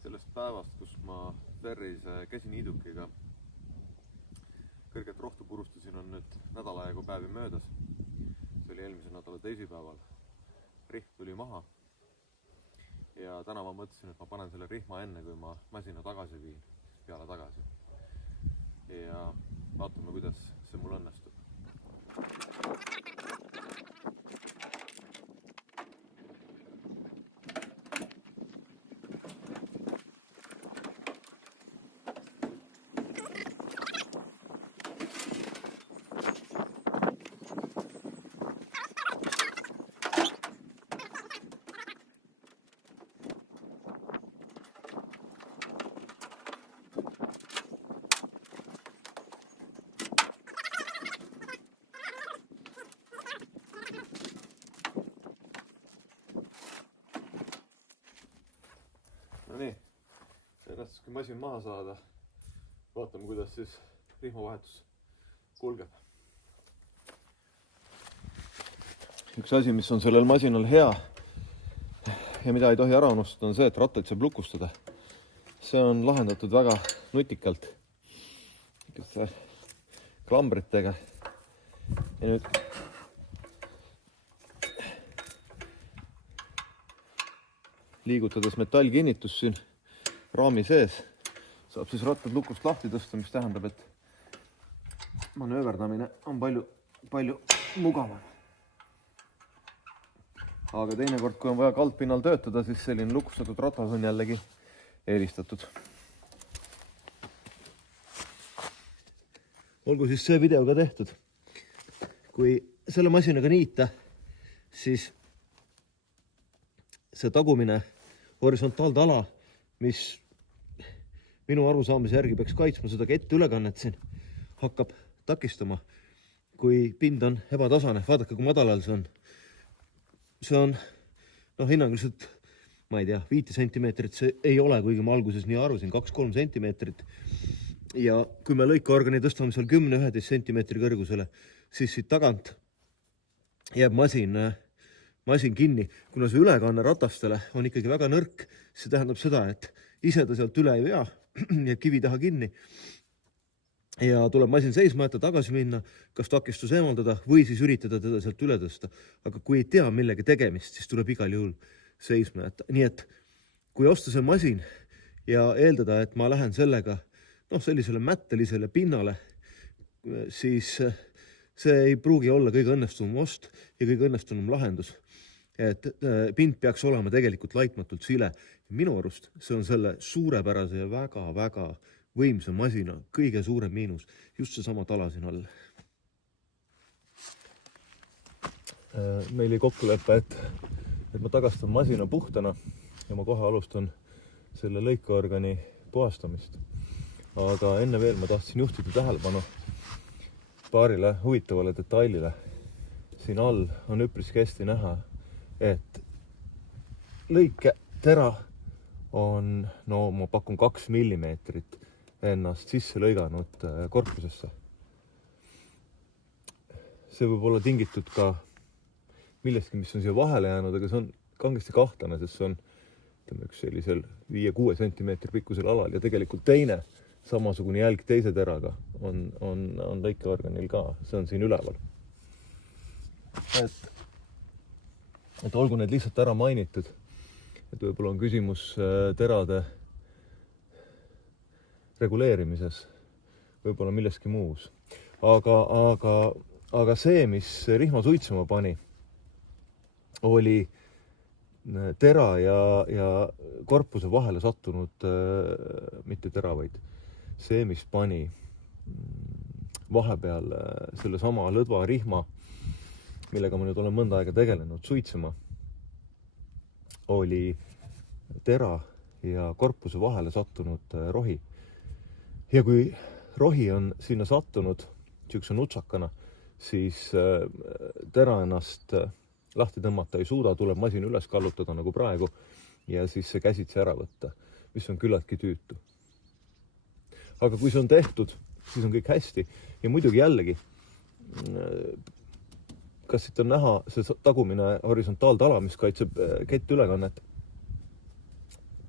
sellest päevast, kus ma Terrise käsiniidukiga kõrget rohtu purustasin, on nüüd nädala aegu päevi möödas. See oli eelmise nädala teisipäeval. Rihm tuli maha ja täna ma mõtlesin, et ma panen selle rihma enne, kui ma masina tagasi viin, peale tagasi. Ja vaatame, kuidas see mul õnnestub. No nii, see õnnestuski masin maha saada. Vaatame, kuidas siis rihmavahetus kulgeb. Üks asi, mis on sellel masinal hea ja mida ei tohi ära unustada, on see, et rattaid saab lukustada. See on lahendatud väga nutikalt klambritega. Ja nüüd liigutades metallkinnitus siin raami sees, saab siis rattad lukust lahti tõsta, mis tähendab, et manööverdamine on palju mugavam. Aga teinekord, kui on vaja kaldpinnal töötada, siis selline lukustatud ratas on jällegi eelistatud. Olgu siis see video ka tehtud. Kui selle masinaga niita, siis see tagumine horisontaaltala, mis minu arusaamise järgi peaks kaitsma seda kettülekannet siin, hakkab takistama, kui pind on ebatasane. Vaadake, kui madalal see on. See on hinnanguliselt, ma ei tea, 5 sentimeetrit. See ei ole, kuigi ma alguses nii arvasin, 2-3 sentimeetrit. Ja kui me lõikaorgani tõstame seal 10-11 sentimeetri kõrgusele, siis siit tagant jääb masin kinni. Kuna see ülekanne ratastele on ikkagi väga nõrk, see tähendab seda, et ise ta sealt üle ei vea ja kivi taha kinni. Ja tuleb masin seisma, et ta tagasi minna, kas takistus eemaldada või siis üritada teda sealt üle tõsta. Aga kui ei tea millegi tegemist, siis tuleb igal juhul seisma jätta. Nii et kui osta see masin ja eeldada, et ma lähen sellega sellisele mättelisele pinnale, siis see ei pruugi olla kõige õnnestunum ost ja kõige õnnestunum lahendus. Et pind peaks olema tegelikult laitmatult sile. Minu arust see on selle suurepärase ja väga võimsa masina kõige suurem miinus. Just see sama tala siin all. Meil ei kokkulepe, et ma tagastan masina puhtana ja ma kohe alustan selle lõikaorgani puhastamist. Aga enne veel ma tahtsin juhtida tähelepanu paarile huvitavale detailile. Siin all on üpris hästi näha, et lõiketera on, ma pakun 2 millimeetrit ennast sisse lõiganud korpusesse. See võib olla tingitud ka millestki, mis on siia vahele jäänud, aga see on kangesti kahtlane, sest see on üks sellisel 5-6 sentimeetri pikkusel alal ja tegelikult teine samasugune jälg teise teraga on lõikeorganil ka. See on siin üleval. Et olgu need lihtsalt ära mainitud, et võib-olla on küsimus terade reguleerimises, võib-olla milleski muus. Aga see, mis rihma suitsema pani, oli tera ja korpuse vahele sattunud, mitte tera, vaid see, mis pani vahepeal selle sama lõdva rihma, millega ma nüüd olen mõnda aega tegelenud suitsema, oli tera ja korpuse vahele sattunud rohi. Ja kui rohi on sinna sattunud sihukese nutsakana, siis tera ennast lahti tõmmata ei suuda, tuleb masin üles kallutada nagu praegu ja siis see käsitsi ära võtta, mis on küllaltki tüütu. Aga kui see on tehtud, siis on kõik hästi ja muidugi jällegi kas siit on näha see tagumine horisontaaltala, mis kaitseb kettülekannet.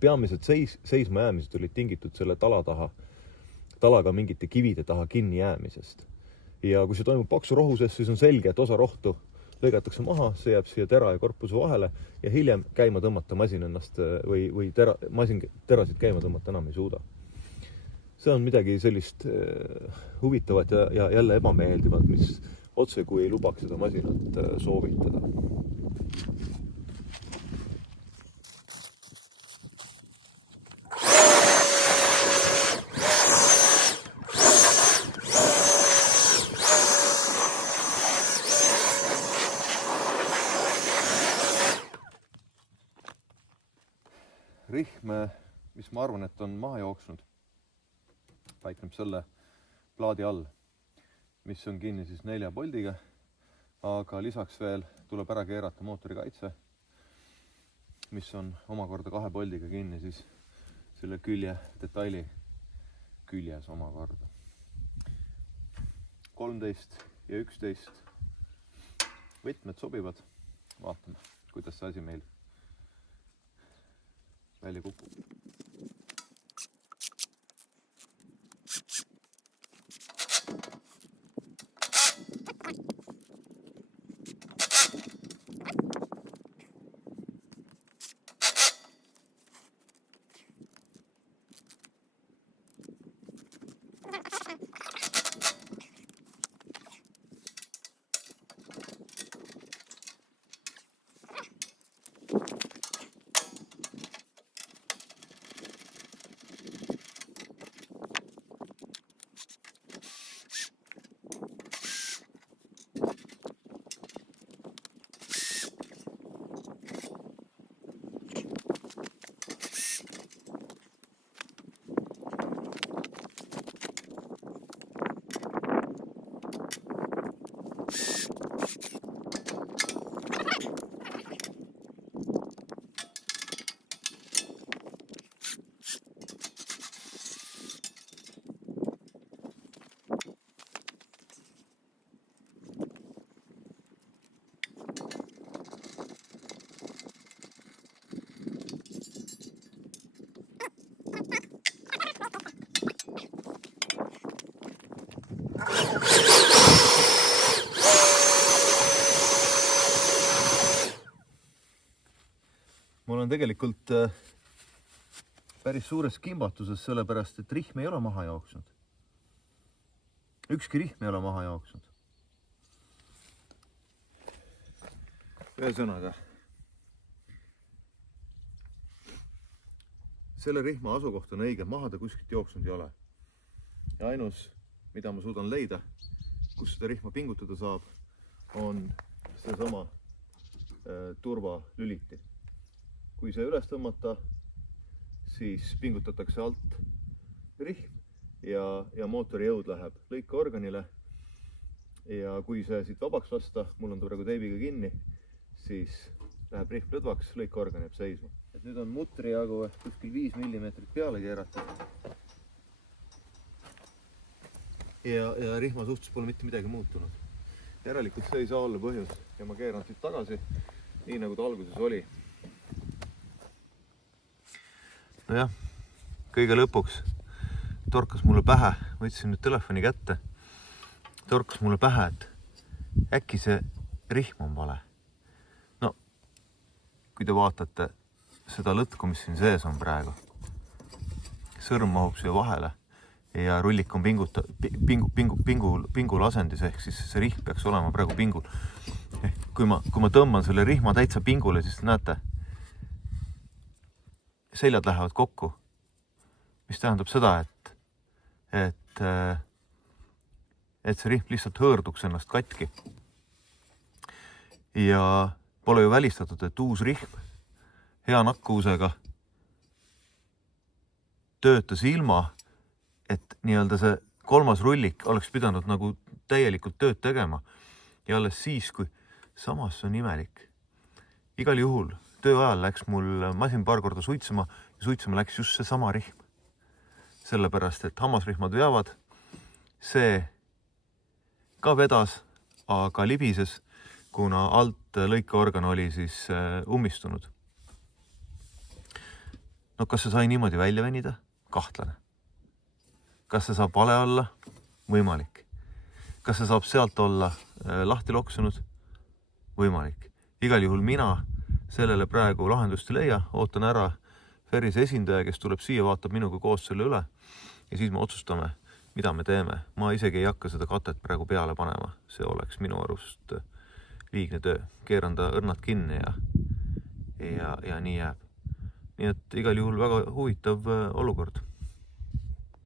peamised seisma jäämised olid tingitud selle talaga mingite kivide taha kinni jäämisest. Ja kui see toimub paksu rohu sees, siis on selge, et osa rohtu lõigatakse maha, see jääb siia tera ja korpuse vahele ja hiljem käima tõmmata masin ennast või masin terasid käima tõmmata enam ei suuda. See on midagi sellist huvitavat ja jälle ebameeldivat, mis otse kui ei lubaks seda masinat soovitada. Rihm, mis ma arvan, et on maha jooksnud, paikneb selle plaadi all, mis on kinni siis 4 boldiga, aga lisaks veel tuleb ära keerata mootori kaitse, mis on omakorda 2 boldiga kinni siis selle külje detaili küljes omakorda. 13 ja 11 võtmed sobivad, vaatame, kuidas see asi meil välja kukub. Ma olen tegelikult päris suures kimbatuses sellepärast, et rihm ei ole maha jooksnud. Ükski rihm ei ole maha jooksnud. Ühesõnaga, selle rihma asukoht on õige, maha ta kuskilt jooksnud ei ole. Ja ainus, mida ma suudan leida, kus seda rihma pingutada saab, on seesama turvalüliti. Kui see üles tõmmata, siis pingutatakse alt rihm ja mootori jõud läheb lõikeorganile. Ja kui see siit vabaks lasta, mul on ta praegu teibiga kinni, siis läheb rihm lõdvaks, lõikeorgan jääb seisma. Et nüüd on mutri jagu kuskil 5 mm peale keeratud. Ja rihma suhtes pole mitte midagi muutunud. Järelikult see ei saa olla põhjus ja ma keeran siit tagasi, nii nagu ta alguses oli. Nojah, kõige lõpuks torkas mulle pähe, võtsin nüüd telefoni kätte, torkas mulle pähe, et äkki see rihm on vale. No, kui te vaatate seda lõtku, mis siin sees on praegu, sõrm mahub siia vahele ja rullik on pingul asendis, ehk siis see rihm peaks olema praegu pingul. Kui ma tõmban selle rihma täitsa pingule, siis näete, seljad lähevad kokku, mis tähendab seda, et see rihm lihtsalt hõõrduks ennast katki. Ja pole ju välistatud, et uus rihm hea nakkuusega töötas ilma, et nii-öelda see 3. rullik oleks pidanud nagu täielikult tööd tegema. Ja alles siis, kui samas on imelik. Igal juhul töö ajal läks mul masin paar korda suitsema ja suitsema läks just see sama rihm. Sellepärast, et hammasrihmad veavad, see ka vedas, aga libises, kuna alt lõikeorgan oli siis ummistunud. No kas see sai niimoodi välja venida? Kahtlane. Kas see saab vale olla? Võimalik. Kas see saab sealt olla lahti loksunud? Võimalik. Igal juhul mina sellele praegu lahendust ei leia, ootan ära Ferrise esindaja, kes tuleb siia, vaatab minuga koos selle üle ja siis me otsustame, mida me teeme. Ma isegi ei hakka seda katet praegu peale panema, see oleks minu arust liigne töö. Keeran ta õrnad kinni ja nii jääb. Nii et igal juhul väga huvitav olukord.